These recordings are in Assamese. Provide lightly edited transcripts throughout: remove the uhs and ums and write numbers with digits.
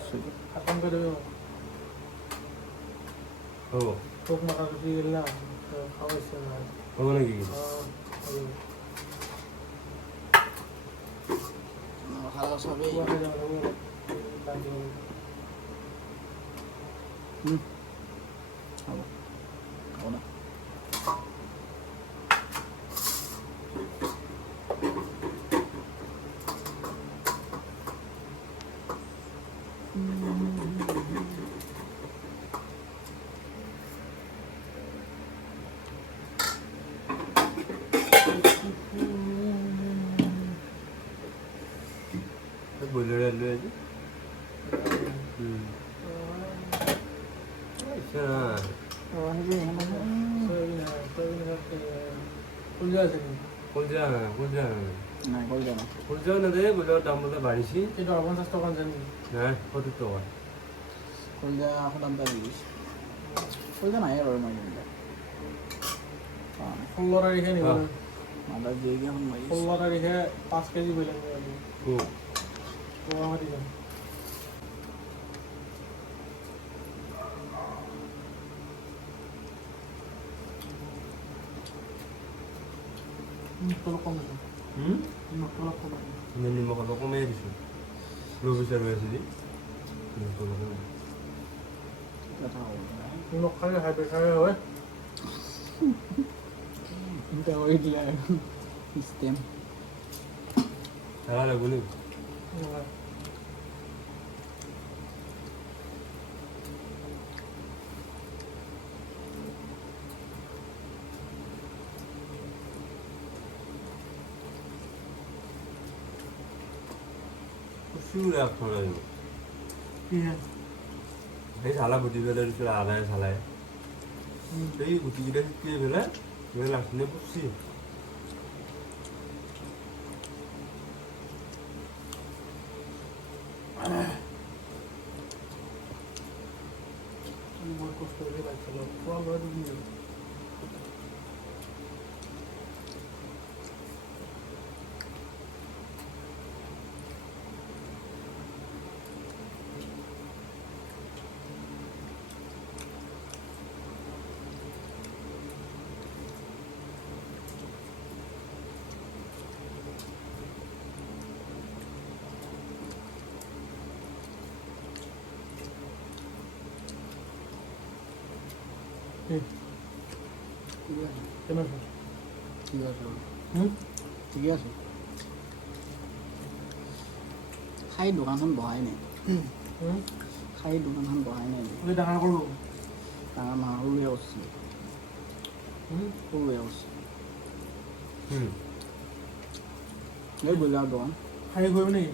বস্তুটো খতম কৰি দিব হ'ব তোক মাথা গুচি গ'ল না খাব ইচ্ছা নাই হ'ব নেকি খালা চবেই খাব হ'ব হ'ব না বইলাৰ আলু আজি ইচ্ছা নাই কলজা নাই কৰি দিয়া না কলজাও নাদে বইলাৰৰ দাম বোলে বাঢ়িছে কিন্তু 50 টকা জানি নাই 70 টকা কৰি দিয়া আকৌ দাম পাই দিছে কৰি দিয়া নাই আৰু মই কিন্তু 16 তাৰিখে নিব মাদাৰ জিকে এখন মাৰি 16 তাৰিখে 5 কেজি বইলাৰ নিব খুব গুৱাহাটী যাম তলক কম আছে তলক কম আছে নিমখ অলপ কমাই দিছোঁ ল' প্ৰেছাৰ হৈ আছে যে কথা হ'ব নিমখ খালে হাই প্ৰেছাৰে হয় চিন্তা কৰি দিয়া আৰু চিষ্টেম চাৰা লাগিব নেকি প্রচুর এখন আসবো এই শালা গুটি ফেলে দিছিল আদায় শালায় সেই গুটিকেইটা শিকিয়ে ফেলে লাঠিনে পুষছি মই কষ্ট কৰি পাইছিলোঁ খোৱা লোৱাটো কি কেনেকৈ ঠিক আছে ঠিকে আছে খাই দোকানখন বহাই নাই খাই দোকানখন বহাই নাই ডাঙৰ কৰোঁ ডাঙৰ মাহ সৰুৱে কৰিছে সৰুৱে কৰিছে এই বজাৰ দোকান খাই গৈ নেকি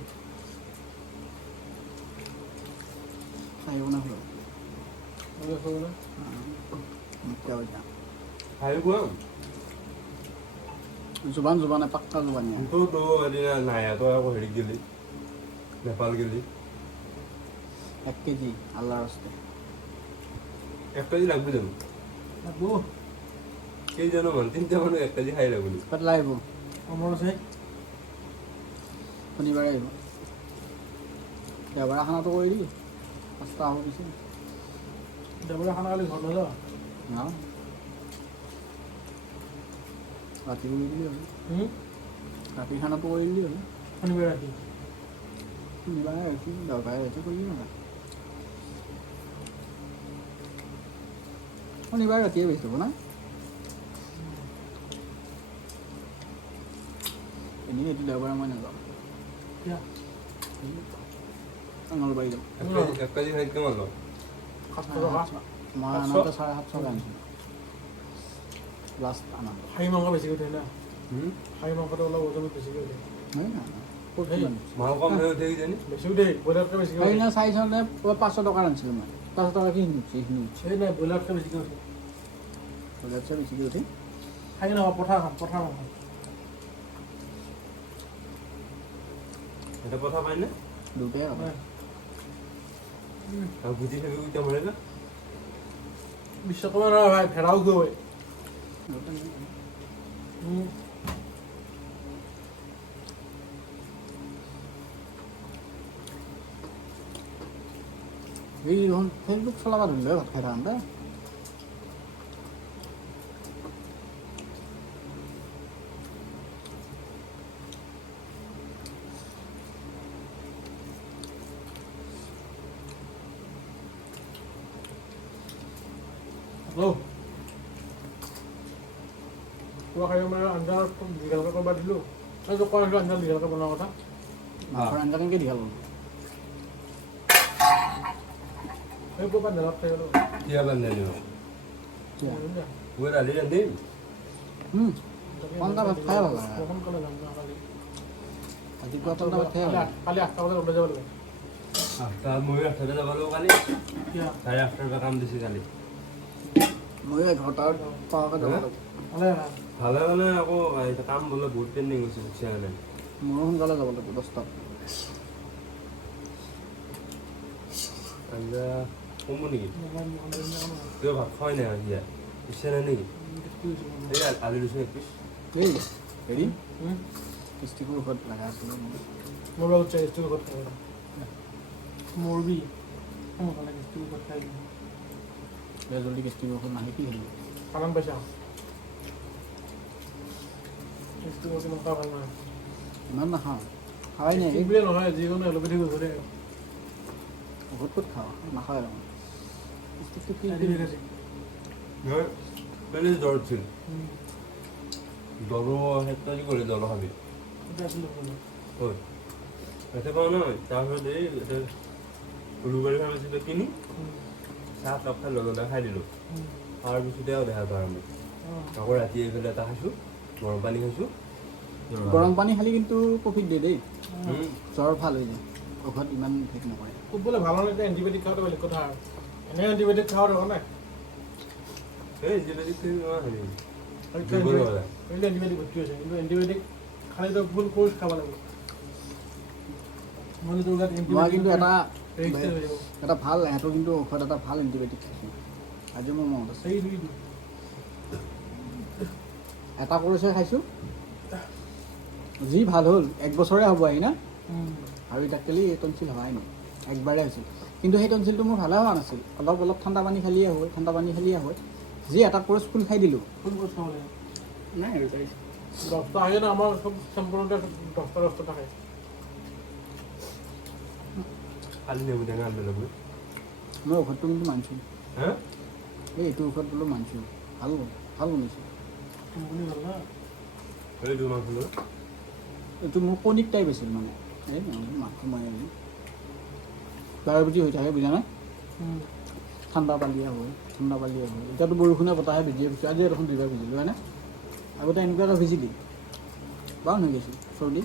খাই বনাই হ'ল খাই কোৱা জোবান জোবানে পাক্কা জোবান তো এদিনা নাই তই আকৌ হেৰিত গেলি নেপাল গেলি 1 কেজি আল্লাহ ৰাস্তা 1 কেজি লাগবে জানো লাগবো কেই জানো মান 3টা মানুহ 1 কেজি খাই লাগবে পাতলা আহিব অমৰ আছে শনিবাৰে আহিব দেওবাৰে খানাটো কৰি দিলোঁ 5টা হ'ব পিছে দেওবাৰে খানা কালি ঘৰত নাযাওঁ না ৰাতি কৰি দিলি হ'ল ৰাতি খানাটো কৰি দিলি হ'ল শনিবাৰে ৰাতি শনিবাৰে ৰাতি দেওবাৰে ৰাতি কৰি দিম আৰু শনিবাৰে ৰাতিয়ে বেছি হ'ব না এনেই এইটো দেওবাৰে মই নাযাওঁ নলবাৰী যাম 1 কেজি খাই কিমান লওঁ 700 টকা মই আনাতে 750 আনিছিলোঁ লাষ্ট আনাটো খাহী মাংস বেছিকৈ উঠে না খাহী মাংসটো অলপ ওজনত বেছিকৈ উঠে নাই না ক'ত মাল কম হৈ উঠে কিজানি বেছি উঠে ব্ৰইলাৰতকৈ বেছিকৈ উঠে সেইদিনা 500 টকাৰ আনিছিলোঁ মই 500 টকা কি সেইখিনি সেই নাই ব্ৰইলাৰতকৈ বেছিকৈ উঠে বজাৰতছে বেছিকৈ উঠি খাহী নহয় পঠাৰ মাংস এটা কথা পাইনে দুটাই হ'ব আৰু গুটি খাবি উঠা মৰে না বিশ্বকৰ্মা নহয় ভাই ভেড়াও গৈ এই দেখোন ফেচবুক চলাব ধৰিলে ভাত খাই থাকোঁতে হেল্ল' কিবা খাই মানে আঞ্জা দীঘলকৈ কৰিব দিলোঁ এই যে কৈ আছিলোঁ আঞ্জা দীঘলকৈ বনোৱাৰ কথা মাছৰ আঞ্জা কেনেকৈ দীঘল হ'ল এই ক'ৰবাত নেলাত খাই গ'লোঁ কিয় বান্ধে নিব মই ৰান্ধি ৰান্ধিম পন্তা ভাত খাই ভাল লাগে সোনকালে যাম ন কালি ৰাতিপুৱা পন্তা ভাত খাই ভাল লাগে কালি 8টা বজাত ওলাই যাব লাগে মই 8টাতে যাব লাগিব কালি কিয় 8:30 পৰা কাম দিছে কালি ময়ো 11টাত পাৱাকৈ যাব লাগিব ভালে ভালে মানে আকৌ কাম বোলে বহুত পেণ্ডিং হৈছে সেইকাৰণে মোৰো সোনকালে যাব লাগিব 10টাত আঞ্জা কমো নেকি কিয় ভাত খোৱাই নাই এতিয়া ইচ্ছা নাই নেকি এই আলু দিছোঁ এক পিচ এই হেৰি ষ্টিকৰ ওপৰত লগা আছিলে মোৰ লগত ষ্টিক ঘৰত খাব মৰবি সোনকালে ষ্টিক ঘৰত খাই দিম জলদি ষ্টিকৰ ওপৰত নাহি কি হেৰি কামান পাইছা ষ্টিক ঘৰত নখা ভাল নহয় ইমান নাখাওঁ খাৱাই নাই ষ্টিক বুলিয়ে নহয় যিকোনো এলোপেথিক ঔষধে ঔষধ ক'ত খাওঁ নাখাওঁ আৰু ষ্টিকটো কি নহয় পেলি জ্বৰ উঠিছিল জ্বৰো ক্ষেত্ৰত কি কৰি জ্বৰ খাবি হয় ইয়াতে পাওঁ নহয় তাৰপিছত এই ইয়াতে উলুবাৰী ফাৰ্মাচীটো কিনি চাহ কাপ খাই লগতে খাই দিলোঁ তাৰপিছতে আৰু দেহাটো আৰম্ভ আকৌ ৰাতি এইফালে এটা খাইছোঁ গৰম পানী খাইছোঁ গৰম পানী খালি কিন্তু প্ৰফিট দিয়ে দেই জ্বৰ ভাল হৈ যায় ঔষধ ইমান ঠিক নকৰে খুব বোলে ভাল নহয় এতিয়া এণ্টিবায়'টিক খাওঁতে বেলেগ কথা আৰু এনে এণ্টিবায়'টিক খাওঁ দৰকাৰ নাই এই এণ্টিবায়'টিক হেৰি এণ্টিবায়'টিক ভৰ্তি হৈছে কিন্তু এণ্টিবায়'টিক খালি তই ফুল কোৰ্চ খাব লাগিব নহ'লে তোৰ গাত মই কিন্তু এটা ৰেজিষ্টাৰ হৈ যাব এটা ভাল সিহঁতৰ কিন্তু ঔষধ এটা ভাল এণ্টিবায়'টিক খাইছোঁ আজি মোৰ মনত আছে সেই দুই এটা কোৰ্চে খাইছোঁ যি ভাল হ'ল 1 বছৰে হ'ব আহি না আৰু এতিয়া কেলি টনচিল হোৱাই নাই একবাৰে হৈছিল কিন্তু সেই টনচিলটো মোৰ ভালে হোৱা নাছিল অলপ অলপ ঠাণ্ডা পানী খালিয়ে হয় যি এটা কোৰ্চ ফুল খাই দিলোঁ ফুল কোৰ্চ খাব লাগে নাই আৰু 10টা আহে না আমাৰ চব সম্পূৰ্ণতে 10টা খায় কালি নেমু টেঙা আনিব লাগিব মই ঔষধটো কিন্তু মানিছোঁ হা এইটো ঔষধ বোলো মানিছোঁ ভাল বনাইছোঁ ভাল না এইটো মাংস লৈ এইটো মোৰ কণিক টাইপ আছিল মানে এই মাংস মাৰি আনি ডায়েবেটিছ হৈ থাকে বুজা নাই ঠাণ্ডা পালিয়া হয় এতিয়াতো বৰষুণে বতাহে ভিজিয়ে গৈছোঁ আজি দেখোন 2বাৰ ভিজিলোঁ হয়নে আগতে এনেকুৱাকৈ ভিজিলি বাও হৈ গৈছিল চৰ্দি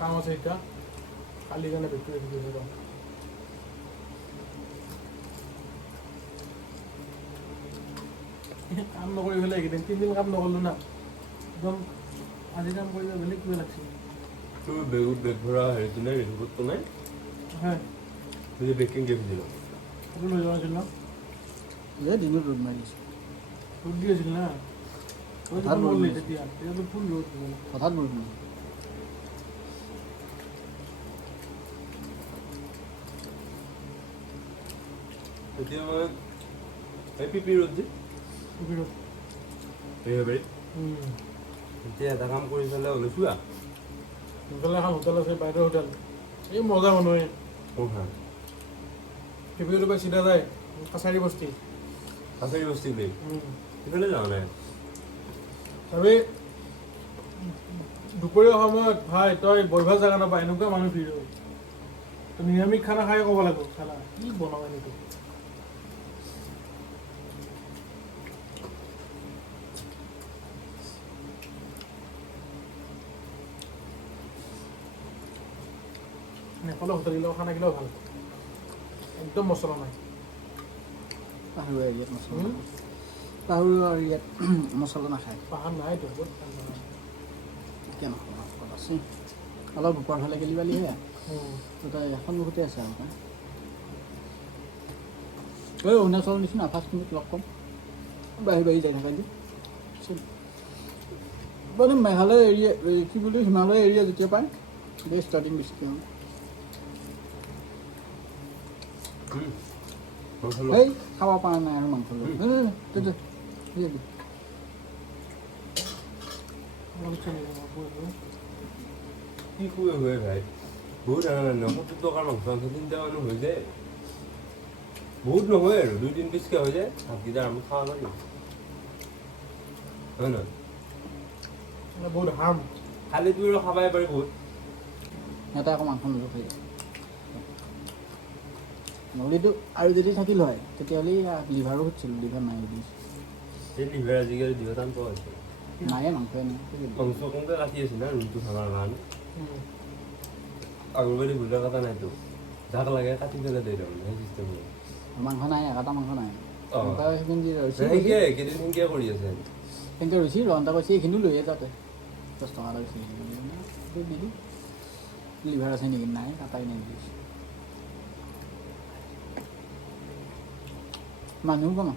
কাম আছে এতিয়া কালিৰ কাৰণে বেছি বেছি গৈছে ৰ কাম নকৰি পেলাই এইকেইদিন 3 দিন কাম নকৰিলোঁ না একদম আজি কাম কৰিব বেলেগ কিবা লাগছিল তুমি বেগত বেগ ভৰা হেৰিটো নাই ৰিপৰ্টটো নাই হয় তুমি বেকিং গেম দিলা সেইটো লৈ যোৱা নাছিল ন দিনত ৰ'দ মাৰিছে ৰ'দ দি আছিল না হঠাৎ ৰ'দ দিছে। তেতিয়াতো ফুল ৰ'দ দিছিল হঠাৎ বৰষুণ এতিয়া মই এই পিপি ৰ'দ যে ৰ'দ এই হেৰি এতিয়া এটা কাম কৰি পেলাই ওলাইছোঁ হোটেল এখন হোটেল আছে বাইদেউ হোটেল এই মজা মানুহে কোনখন পিপিৰ পৰা চিধা যায় কাছাৰী বস্তি কাছাৰী বস্তি দেই সেইফালে যোৱা নাই চবেই দুপৰীয়া সময়ত ভাই তই বহিব জেগা নাপায় এনেকুৱা মানুহ ভিৰ হয় তই নিৰামিষ খানা খাই ক'ব লাগিব খানা কি বনাওঁ এনেকৈ নেপালৰ হোটেলবিলাকৰ খানা গিলাও ভাল একদম মছলা নাই পাহৰি এৰিয়াত মছলা গাহৰি আৰু ইয়াত মছলা নাখায় পাহাৰ নাইতো বহুত ঠাণ্ডা। কিয় নহয় আছে অলপ ওপৰ ফালে গেলি বালিহে তাতে সন্মুখতে আছে আৰু এই অৰুণাচলৰ নিচিনা ফাৰ্ষ্ট মিনিট লগ কম বাঢ়ি বাঢ়ি যাই থকা মানে মেঘালয় এৰিয়া কি বুলি হিমালয় এৰিয়া যেতিয়া পায় বেছ ষ্টাৰ্টিং বেছিকৈ হয় এই খাব পৰা নাই আৰু মাংস লৈ কি খুবে হয় ভাই বহুত আনা 70 টকাৰ মাংস আনছে 3টা মানুহ হৈ যায় বহুত নহয় আৰু 2-3 পিচকে হৈ যায় ভাতকেইটা আমি খাওয়া লাগে হয় নহয় বহুত হাম খালি তুই খাবাই পাৰি বহুত এটা আকৌ মাংস নলৈ খাই নহ'লেতো আৰু যদি থাকিল হয় তেতিয়াহ'লে লিভাৰো সুধিছিলোঁ লিভাৰ নাই বুলিছোঁ এই লিভাৰ আজিকালি দিব টান পোৱা হৈছে নায়ে মাংসই নাই মাংস কমকৈ কাটি আছে না ৰুমটো খাবৰ কাৰণে আগৰবাৰী ভুলৰ কথা নাইতো যাক লাগে কাটি পেলাই দিয়ে তাৰমানে সেই চিষ্টেম মাংস নাই এটা মাংস নাই কেইদিন সেনেকৈ কৰি আছে কিন্তু ৰৈছি ৰন্ধা কৈছে এইখিনিও লৈয়ে যাতে 10 টকা এটা গৈছে দিলোঁ লিভাৰ আছে নেকি নাই কাটাই নাই দিছোঁ মানুহ কম